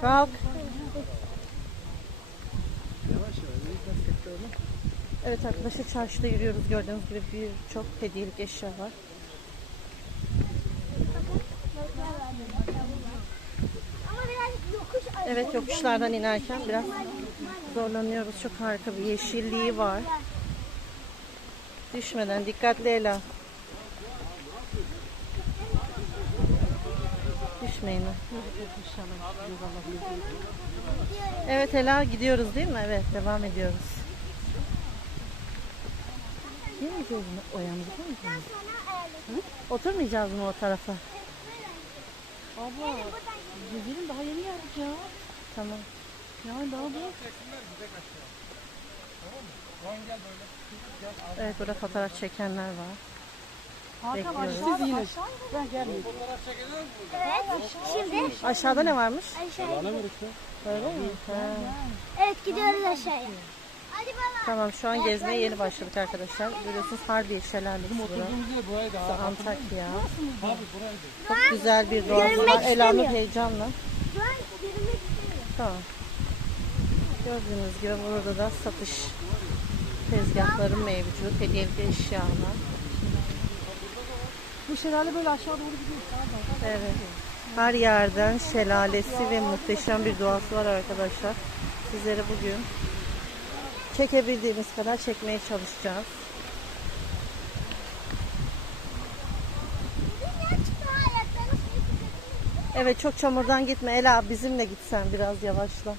Kalk. Evet arkadaşlar çarşıda yürüyoruz. Gördüğünüz gibi birçok hediyelik eşya var. Evet yokuşlardan inerken biraz zorlanıyoruz. Çok harika bir yeşilliği var. Düşmeden dikkatli Ela. Düşmeyin. Evet Ela gidiyoruz değil mi? Evet devam ediyoruz. Girmeyeceğiz mi? O muyuz? Hı? Oturmayacağız mı o tarafa? Abla gezelim daha yeni geldik ya. Tamam. Yani daha bu. Evet burada fotoğraf çekenler var. Hakan Bekliyoruz. aşağıda yine. Ben gelmeyeyim. Evet. Şimdi Aşağıda ne varmış? aşağıya. Öyle mi? Ha. Evet gidiyoruz aşağıya. Hadi. Tamam şu an gezmeye yeni başladık arkadaşlar. Görüyorsunuz Harbiye Şelalesi burası. Oturduğumuz yer. Burası Antakya. Abi burayı da. Çok güzel bir doğası var. Elanur heyecanla. Şu an yürümek. Tamam. Gördüğünüz gibi burada da satış tezgahları mevcut. Hediyelik eşyalar. Bu şelale böyle aşağı doğru gidiyor. Evet. Her yerden şelalesi ve muhteşem bir doğası var arkadaşlar. Sizlere bugün çekebildiğimiz kadar çekmeye çalışacağız. Evet çok çamurdan gitme Ela bizimle gitsen biraz yavaşla.